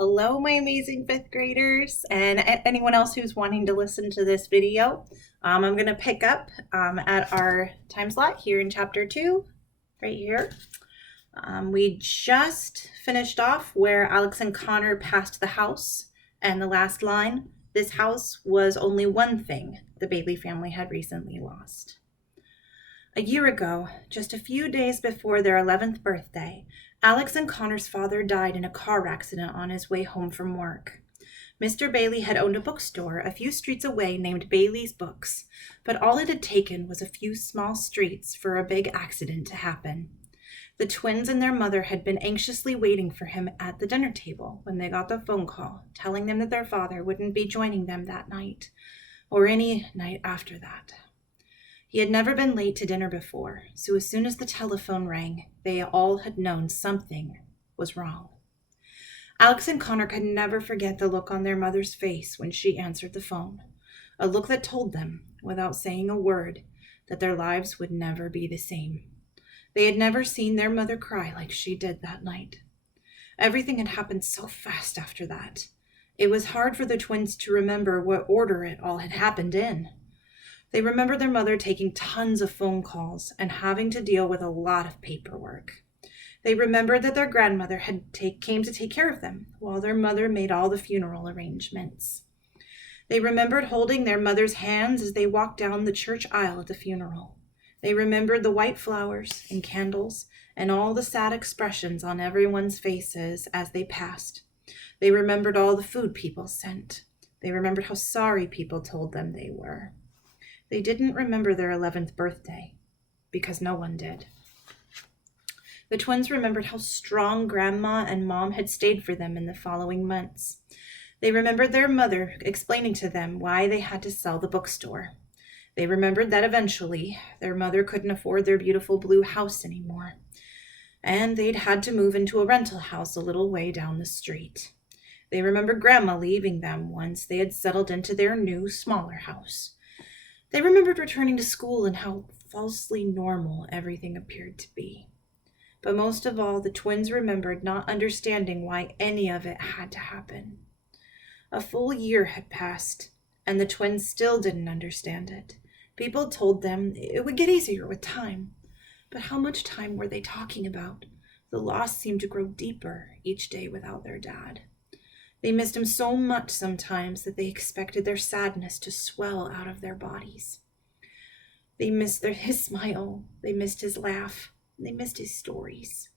Hello, my amazing fifth graders, and anyone else who's wanting to listen to this video. I'm going to pick up at our time slot here in chapter 2, right here. We just finished off where Alex and Connor passed the house, and the last line, this house was only one thing the Bailey family had recently lost. A year ago, just a few days before their 11th birthday, Alex and Connor's father died in a car accident on his way home from work. Mr. Bailey had owned a bookstore a few streets away named Bailey's Books, but all it had taken was a few small streets for a big accident to happen. The twins and their mother had been anxiously waiting for him at the dinner table when they got the phone call telling them that their father wouldn't be joining them that night, or any night after that. He had never been late to dinner before, so as soon as the telephone rang, they all had known something was wrong. Alex and Connor could never forget the look on their mother's face when she answered the phone, a look that told them, without saying a word, that their lives would never be the same. They had never seen their mother cry like she did that night. Everything had happened so fast after that. It was hard for the twins to remember what order it all had happened in. They remembered their mother taking tons of phone calls and having to deal with a lot of paperwork. They remembered that their grandmother came to take care of them while their mother made all the funeral arrangements. They remembered holding their mother's hands as they walked down the church aisle at the funeral. They remembered the white flowers and candles and all the sad expressions on everyone's faces as they passed. They remembered all the food people sent. They remembered how sorry people told them they were. They didn't remember their 11th birthday, because no one did. The twins remembered how strong Grandma and Mom had stayed for them in the following months. They remembered their mother explaining to them why they had to sell the bookstore. They remembered that eventually their mother couldn't afford their beautiful blue house anymore, and they'd had to move into a rental house a little way down the street. They remembered Grandma leaving them once they had settled into their new, smaller house. They remembered returning to school and how falsely normal everything appeared to be. But most of all, the twins remembered not understanding why any of it had to happen. A full year had passed, and the twins still didn't understand it. People told them it would get easier with time. But how much time were they talking about? The loss seemed to grow deeper each day without their dad. They missed him so much sometimes that they expected their sadness to swell out of their bodies. They missed his smile, they missed his laugh, and they missed his stories.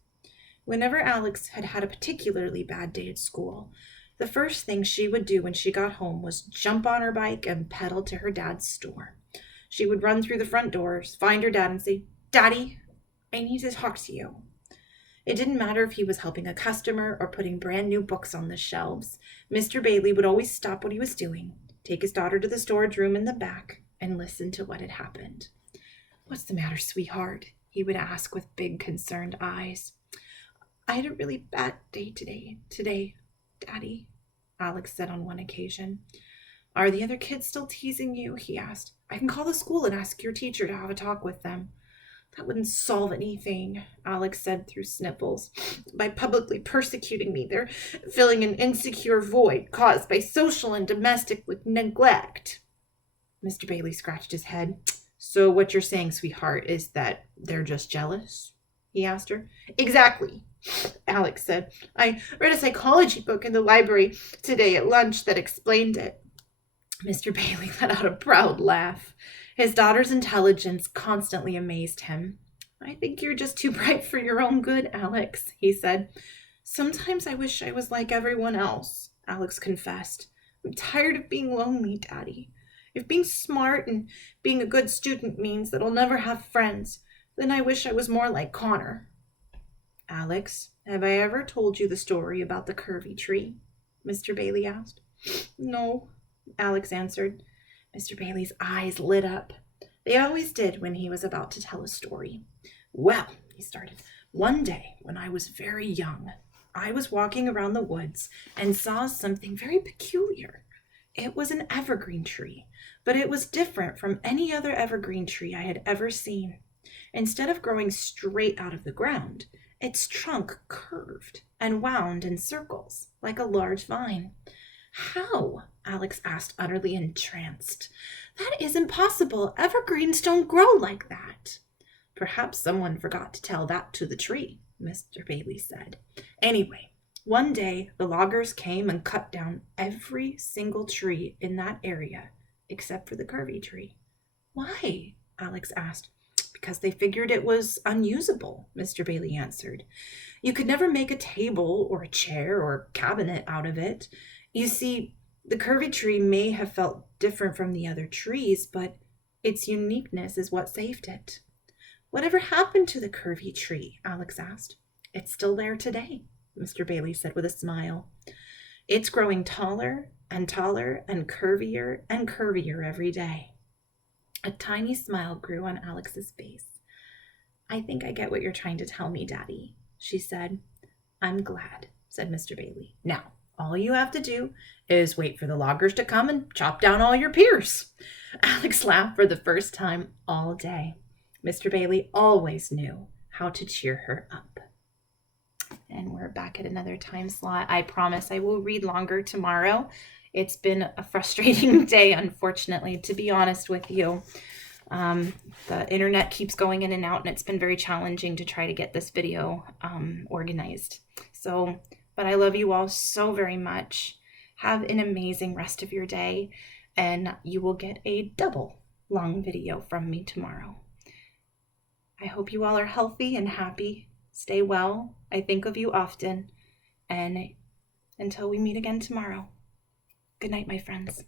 Whenever Alex had had a particularly bad day at school, the first thing she would do when she got home was jump on her bike and pedal to her dad's store. She would run through the front doors, find her dad, and say, "Daddy, I need to talk to you." It didn't matter if he was helping a customer or putting brand new books on the shelves. Mr. Bailey would always stop what he was doing, take his daughter to the storage room in the back, and listen to what had happened. "What's the matter, sweetheart?" he would ask with big, concerned eyes. "I had a really bad day today, Daddy," Alex said on one occasion. "Are the other kids still teasing you?" he asked. "I can call the school and ask your teacher to have a talk with them." "That wouldn't solve anything," Alex said through sniffles. "By publicly persecuting me, they're filling an insecure void caused by social and domestic neglect." Mr. Bailey scratched his head. "So what you're saying, sweetheart, is that they're just jealous?" he asked her. "Exactly," Alex said. "I read a psychology book in the library today at lunch that explained it." Mr. Bailey let out a proud laugh. His daughter's intelligence constantly amazed him. "I think you're just too bright for your own good, Alex," he said. "Sometimes I wish I was like everyone else," Alex confessed. "I'm tired of being lonely, Daddy. If being smart and being a good student means that I'll never have friends, then I wish I was more like Connor." "Alex, have I ever told you the story about the curvy tree?" Mr. Bailey asked. "No," Alex answered. Mr. Bailey's eyes lit up. They always did when he was about to tell a story. "Well," he started, "one day when I was very young, I was walking around the woods and saw something very peculiar. It was an evergreen tree, but it was different from any other evergreen tree I had ever seen. Instead of growing straight out of the ground, Its trunk curved and wound in circles like a large vine. How? Alex asked, utterly entranced. That isn't possible. Evergreens don't grow like that. Perhaps someone forgot to tell that to the tree, Mr. Bailey said. Anyway, one day the loggers came and cut down every single tree in that area except for the curvy tree. Why? Alex asked. Because they figured it was unusable, Mr. Bailey answered. You could never make a table or a chair or cabinet out of it. You see, the curvy tree may have felt different from the other trees, but its uniqueness is what saved it. Whatever happened to the curvy tree? Alex asked. It's still there today, Mr. Bailey said with a smile. It's growing taller and taller and curvier every day. A tiny smile grew on Alex's face. I think I get what you're trying to tell me, Daddy, she said. I'm glad, said Mr. Bailey. Now, all you have to do is wait for the loggers to come and chop down all your pears. Alex laughed for the first time all day. Mr. Bailey always knew how to cheer her up. And we're back at another time slot. I promise I will read longer tomorrow. It's been a frustrating day, unfortunately, to be honest with you. The internet keeps going in and out, and it's been very challenging to try to get this video organized. But I love you all so very much. Have an amazing rest of your day, and you will get a double long video from me tomorrow. I hope you all are healthy and happy. Stay well. I think of you often. And until we meet again tomorrow. Good night, my friends.